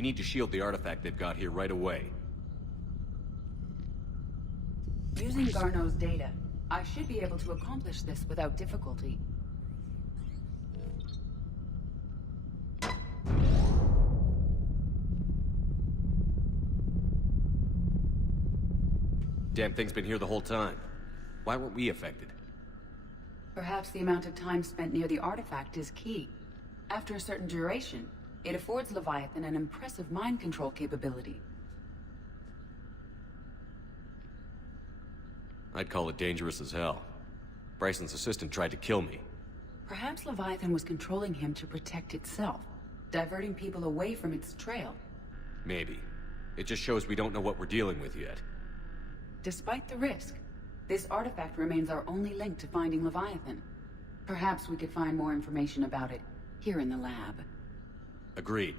We need to shield the artifact they've got here right away. Using Garneau's data, I should be able to accomplish this without difficulty. Damn thing's been here the whole time. Why weren't we affected? Perhaps the amount of time spent near the artifact is key. After a certain duration, it affords Leviathan an impressive mind control capability. I'd call it dangerous as hell. Bryson's assistant tried to kill me. Perhaps Leviathan was controlling him to protect itself, diverting people away from its trail. Maybe. It just shows we don't know what we're dealing with yet. Despite the risk, this artifact remains our only link to finding Leviathan. Perhaps we could find more information about it here in the lab. Agreed.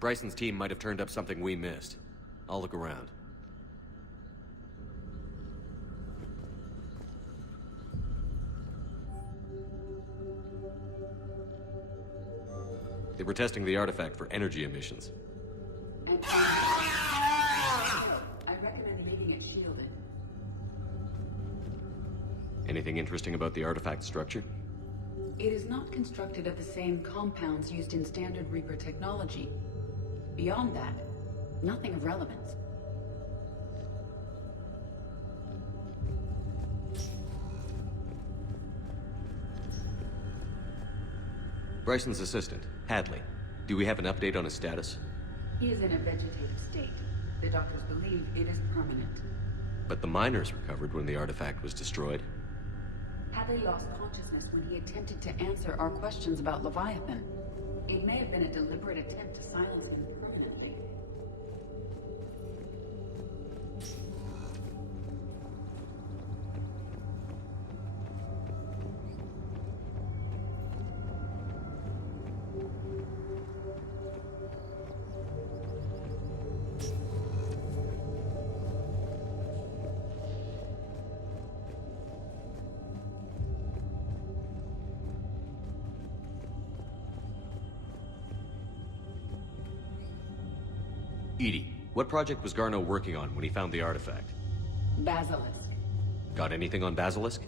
Bryson's team might have turned up something we missed. I'll look around. They were testing the artifact for energy emissions. And I recommend leaving it shielded. Anything interesting about the artifact structure? It is not constructed of the same compounds used in standard Reaper technology. Beyond that, nothing of relevance. Bryson's assistant, Hadley. Do we have an update on his status? He is in a vegetative state. The doctors believe it is permanent. But the miners recovered when the artifact was destroyed. Hadley lost consciousness when he attempted to answer our questions about Leviathan. It may have been a deliberate attempt to silence him permanently. Edie, what project was Garneau working on when he found the artifact? Basilisk. Got anything on Basilisk?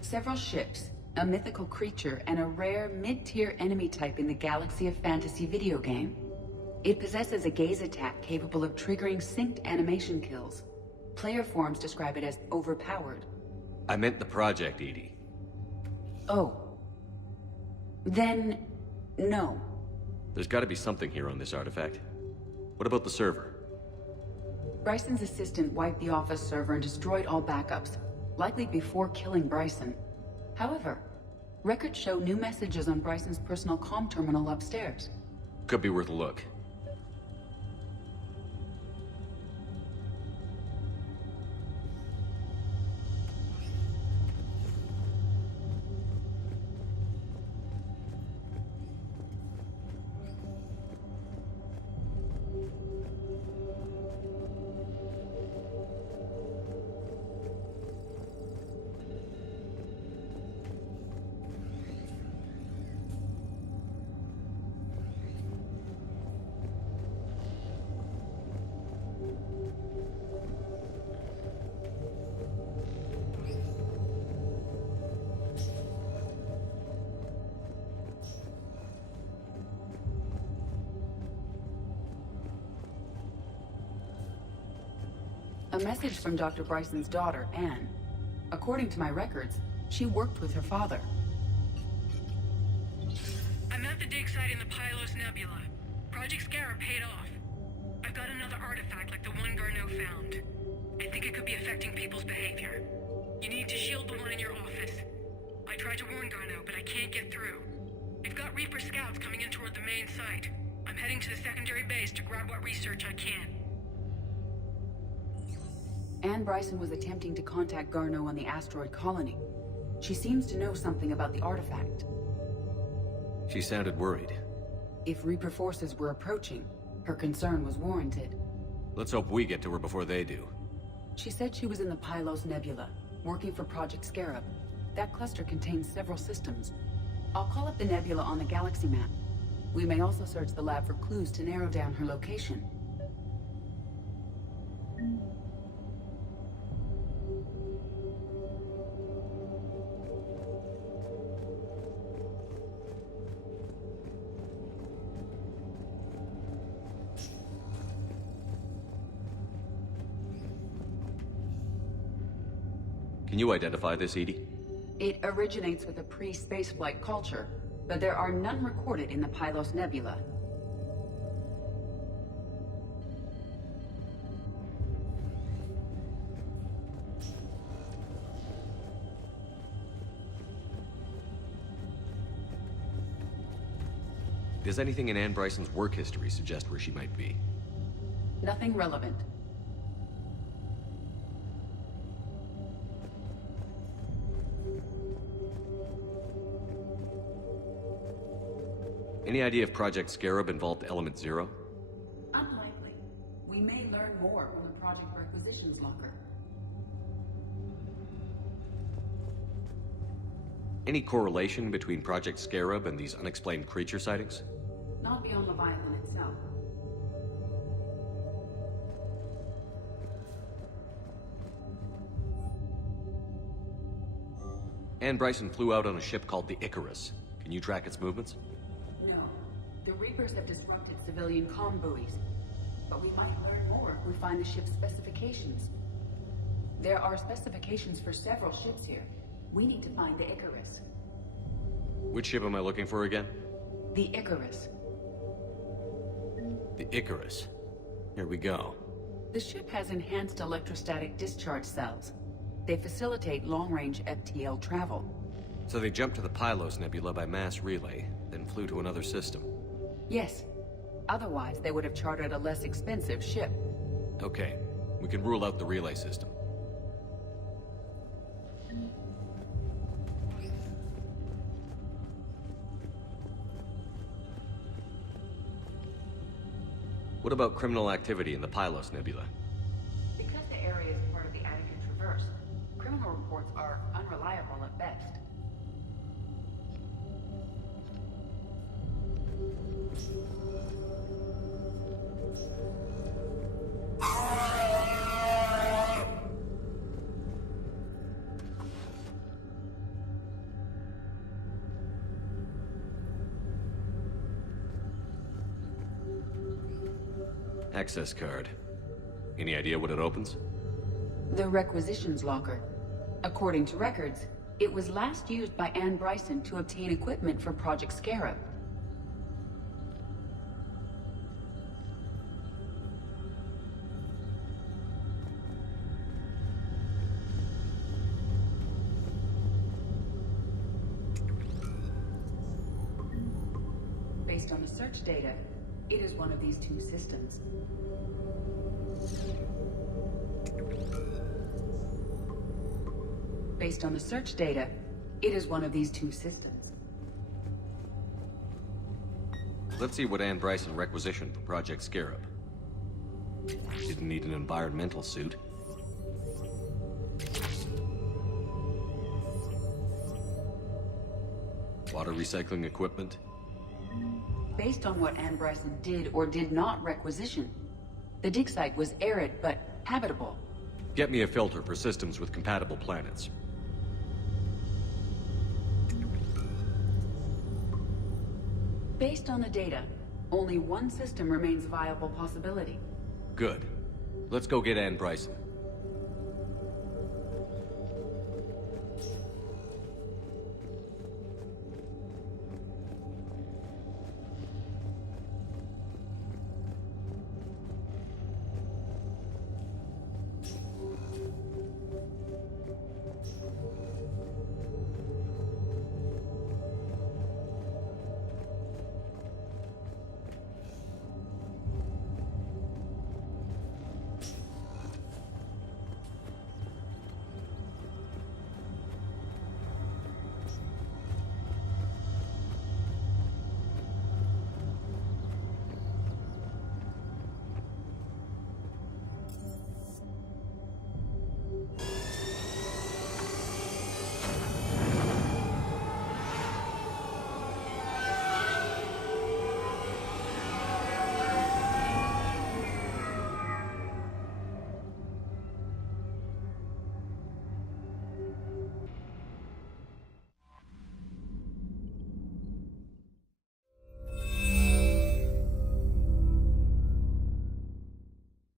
Several ships, a mythical creature, and a rare mid-tier enemy type in the Galaxy of Fantasy video game. It possesses a gaze attack capable of triggering synced animation kills. Player forums describe it as overpowered. I meant the project, Edie. Oh. Then, no. There's gotta be something here on this artifact. What about the server? Bryson's assistant wiped the office server and destroyed all backups, likely before killing Bryson. However, records show new messages on Bryson's personal comm terminal upstairs. Could be worth a look. A message from Dr. Bryson's daughter, Anne. According to my records, she worked with her father. I'm at the dig site in the Pylos Nebula. Project Scarab paid off. I've got another artifact like the one Garneau found. I think it could be affecting people's behavior. You need to shield the one in your office. I tried to warn Garneau, but I can't get through. We've got Reaper scouts coming in toward the main site. I'm heading to the secondary base to grab what research I can. Anne Bryson was attempting to contact Garneau on the asteroid colony. She seems to know something about the artifact. She sounded worried. If Reaper forces were approaching, her concern was warranted. Let's hope we get to her before they do. She said she was in the Pylos Nebula, working for Project Scarab. That cluster contains several systems. I'll call up the nebula on the galaxy map. We may also search the lab for clues to narrow down her location. Can you identify this, Edie? It originates with a pre-spaceflight culture, but there are none recorded in the Pylos Nebula. Does anything in Anne Bryson's work history suggest where she might be? Nothing relevant. Any idea if Project Scarab involved Element Zero? Unlikely. We may learn more from the Project Requisitions Locker. Any correlation between Project Scarab and these unexplained creature sightings? Not beyond Leviathan itself. Anne Bryson flew out on a ship called the Icarus. Can you track its movements? No. The Reapers have disrupted civilian comm buoys. But we might learn more if we find the ship's specifications. There are specifications for several ships here. We need to find the Icarus. Which ship am I looking for again? The Icarus. The Icarus. Here we go. The ship has enhanced electrostatic discharge cells. They facilitate long-range FTL travel. So they jumped to the Pylos Nebula by mass relay, then flew to another system. Yes. Otherwise, they would have chartered a less expensive ship. Okay, we can rule out the relay system. What about criminal activity in the Pylos Nebula? Because the area is part of the Attica Traverse, criminal reports are unreliable at best. Access card. Any idea what it opens? The Requisitions Locker. According to records, it was last used by Anne Bryson to obtain equipment for Project Scarab. Based on the search data, it is one of these two systems. Based on the search data, it is one of these two systems. Let's see what Anne Bryson requisitioned for Project Scarab. Didn't need an environmental suit. Water recycling equipment. Based on what Anne Bryson did or did not requisition, the dig site was arid but habitable. Get me a filter for systems with compatible planets. Based on the data, only one system remains a viable possibility. Good. Let's go get Anne Bryson.